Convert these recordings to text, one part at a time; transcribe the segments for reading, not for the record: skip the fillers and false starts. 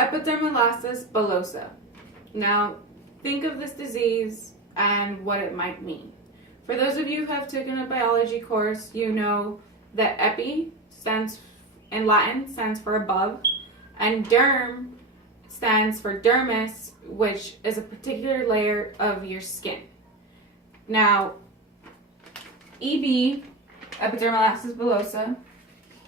Epidermolysis bullosa. Now, think of this disease and what it might mean. For those of you who have taken a biology course, you know that epi stands in Latin stands for above, and derm stands for dermis, which is a particular layer of your skin. Now, EB, epidermolysis bullosa,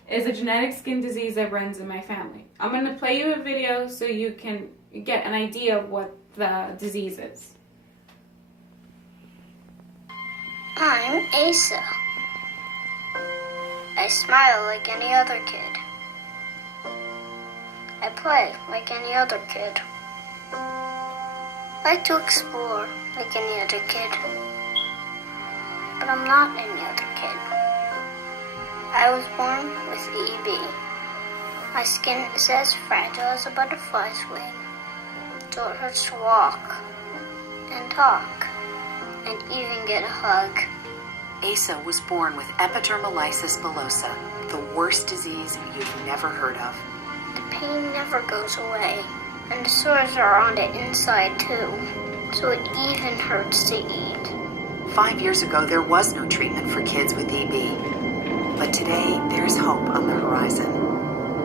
is a genetic skin disease that runs in my family. I'm going to play you a video so you can get an idea of what the disease is. I'm Asa. I smile like any other kid. I play like any other kid. I like to explore like any other kid. But I'm not any other kid. I was born with EB. My skin is as fragile as a butterfly's wing, so it hurts to walk and talk and even get a hug. Asa was born with epidermolysis bullosa, the worst disease you've never heard of. The pain never goes away, and the sores are on the inside too, so it even hurts to eat. 5 years ago, there was no treatment for kids with EB. But today, there's hope on the horizon.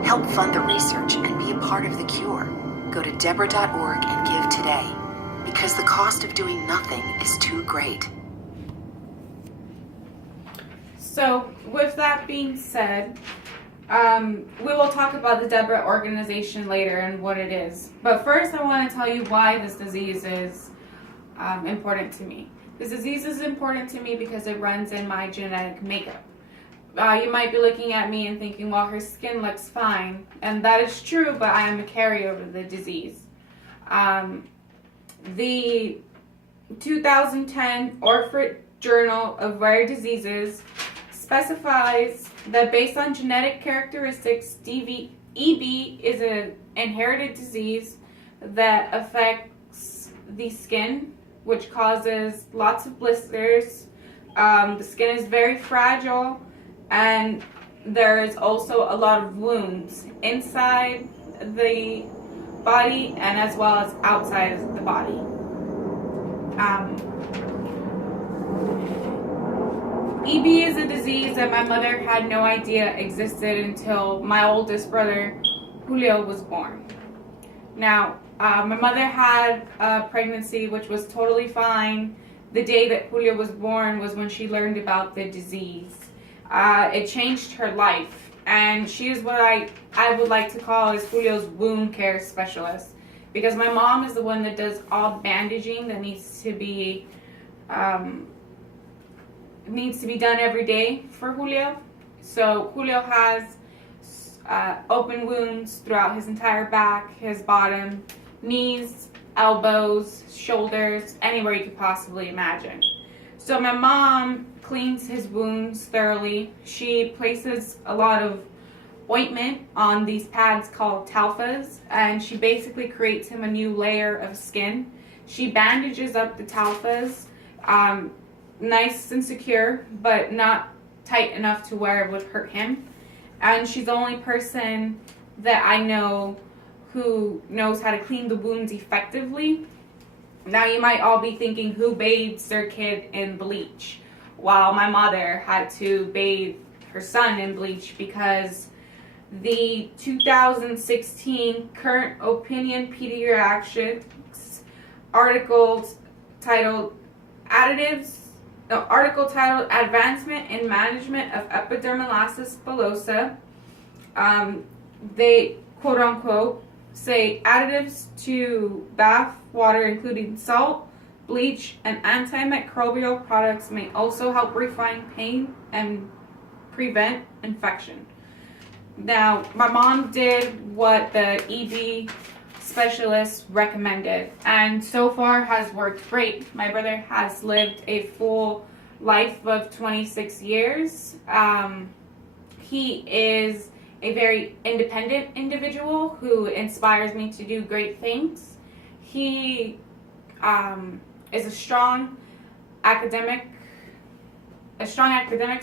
Help fund the research and be a part of the cure. Go to Deborah.org and give today, because the cost of doing nothing is too great. So, with that being said, we will talk about the Deborah organization later and what it is. But first, I want to tell you why this disease is important to me. This disease is important to me because it runs in my genetic makeup. You might be looking at me and thinking, well, her skin looks fine. And that is true, but I am a carrier of the disease. The 2010 Orphan Journal of Rare Diseases specifies that based on genetic characteristics, EB is an inherited disease that affects the skin, which causes lots of blisters. The skin is very fragile, and there is also a lot of wounds inside the body and as well as outside of the body. EB is a disease that my mother had no idea existed until my oldest brother, Julio, was born. Now, my mother had a pregnancy which was totally fine. The day that Julio was born was when she learned about the disease. It changed her life, and she is what I would like to call is Julio's wound care specialist, because my mom is the one that does all the bandaging that needs to be done every day for Julio. So Julio has open wounds throughout his entire back, his bottom, knees, elbows, shoulders, anywhere you could possibly imagine. So my mom cleans his wounds thoroughly. She places a lot of ointment on these pads called talfas, and she basically creates him a new layer of skin. She bandages up the talfas, nice and secure, but not tight enough to where it would hurt him. And she's the only person that I know who knows how to clean the wounds effectively. Now you might all be thinking, who bathes their kid in bleach? While my mother had to bathe her son in bleach because the 2016 Current Opinion Pediatrics article titled Advancement in Management of Epidermolysis Bullosa, they quote unquote say additives to bath water including salt, bleach, and antimicrobial products may also help refine pain and prevent infection. Now, my mom did what the EB specialist recommended, and so far has worked great. My brother has lived a full life of 26 years. He is a very independent individual who inspires me to do great things. He is a strong academic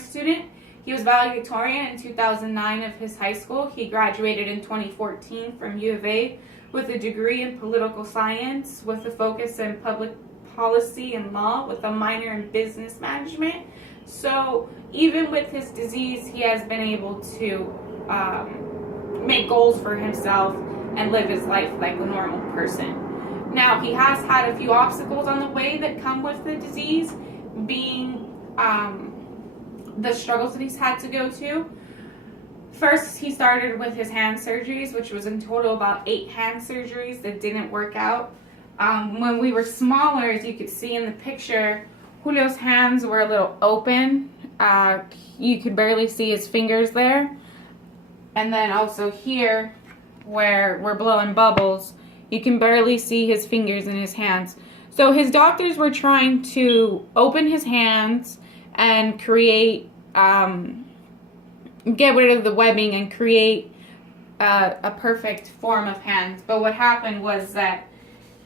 student. He was valedictorian in 2009 of his high school. He graduated in 2014 from U of A with a degree in political science with a focus in public policy and law with a minor in business management. So even with his disease, he has been able to make goals for himself and live his life like a normal person. Now, he has had a few obstacles on the way that come with the disease, being the struggles that he's had to go to. First, he started with his hand surgeries, which was in total about 8 hand surgeries that didn't work out. When we were smaller, as you could see in the picture, Julio's hands were a little open. You could barely see his fingers there. And then also here, where we're blowing bubbles, you can barely see his fingers in his hands. So his doctors were trying to open his hands and create, get rid of the webbing and create a perfect form of hands. But what happened was that,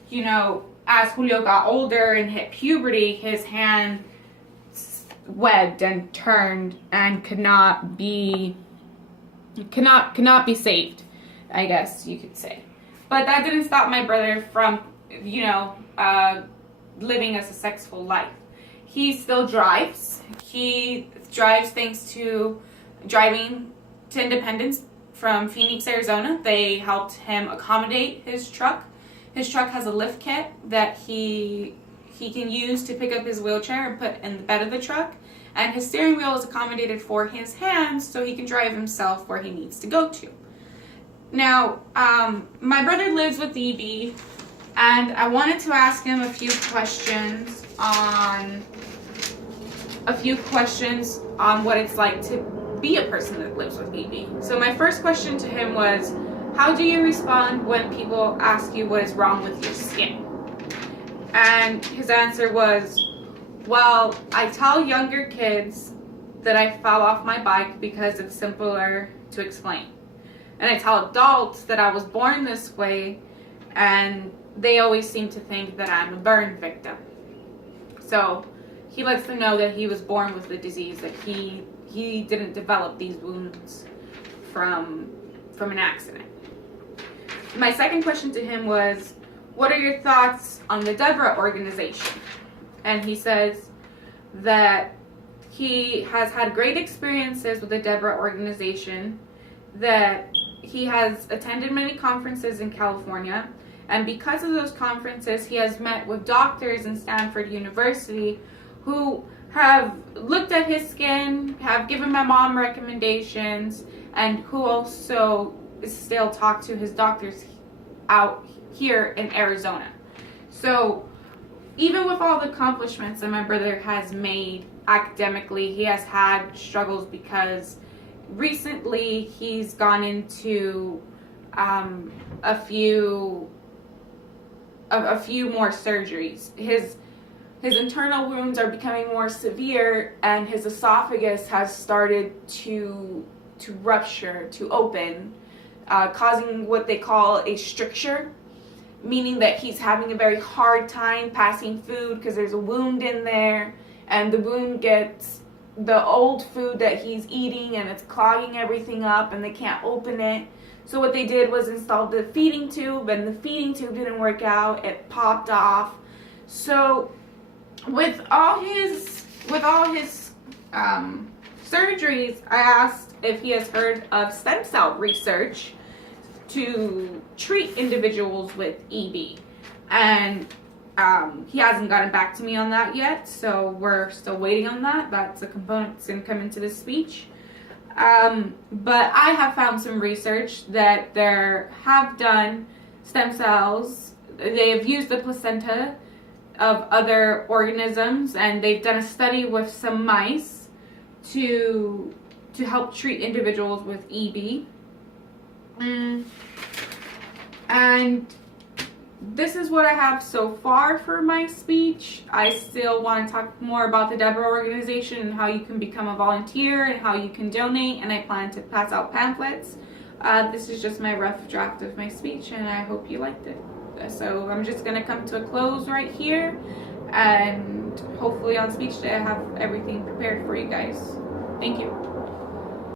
you know, as Julio got older and hit puberty, his hand webbed and turned and could not be saved, I guess you could say. But that didn't stop my brother from, you know, living a successful life. He still drives. He drives thanks to driving to Independence from Phoenix, Arizona. They helped him accommodate his truck. His truck has a lift kit that he can use to pick up his wheelchair and put in the bed of the truck. And his steering wheel is accommodated for his hands so he can drive himself where he needs to go to. Now, my brother lives with EB, and I wanted to ask him a few questions on what it's like to be a person that lives with EB. So my first question to him was, how do you respond when people ask you what is wrong with your skin? And his answer was, well, I tell younger kids that I fell off my bike because it's simpler to explain. And I tell adults that I was born this way, and they always seem to think that I'm a burn victim. So he lets them know that he was born with the disease, that he didn't develop these wounds from an accident. My second question to him was, what are your thoughts on the Deborah organization? And he says that he has had great experiences with the Deborah organization, that he has attended many conferences in California, and because of those conferences, he has met with doctors in Stanford University who have looked at his skin, have given my mom recommendations, and who also still talk to his doctors out here in Arizona. So even with all the accomplishments that my brother has made academically, he has had struggles because recently he's gone into a few more surgeries. His internal wounds are becoming more severe, and his esophagus has started to rupture, to open, causing what they call a stricture, meaning that he's having a very hard time passing food because there's a wound in there, and the wound gets the old food that he's eating and it's clogging everything up and they can't open it. So what they did was install the feeding tube, and the feeding tube didn't work out. It popped off. So with all his surgeries, I asked if he has heard of stem cell research to treat individuals with EB, and he hasn't gotten back to me on that yet, so we're still waiting on that. That's a component that's going to come into this speech. But I have found some research that there have done stem cells. They've used the placenta of other organisms, and they've done a study with some mice to help treat individuals with EB. And this is what I have so far for my speech. I still want to talk more about the Deborah organization and how you can become a volunteer and how you can donate, and I plan to pass out pamphlets. This is just my rough draft of my speech, and I hope you liked it. So I'm just going to come to a close right here, and hopefully on speech day I have everything prepared for you guys. Thank you.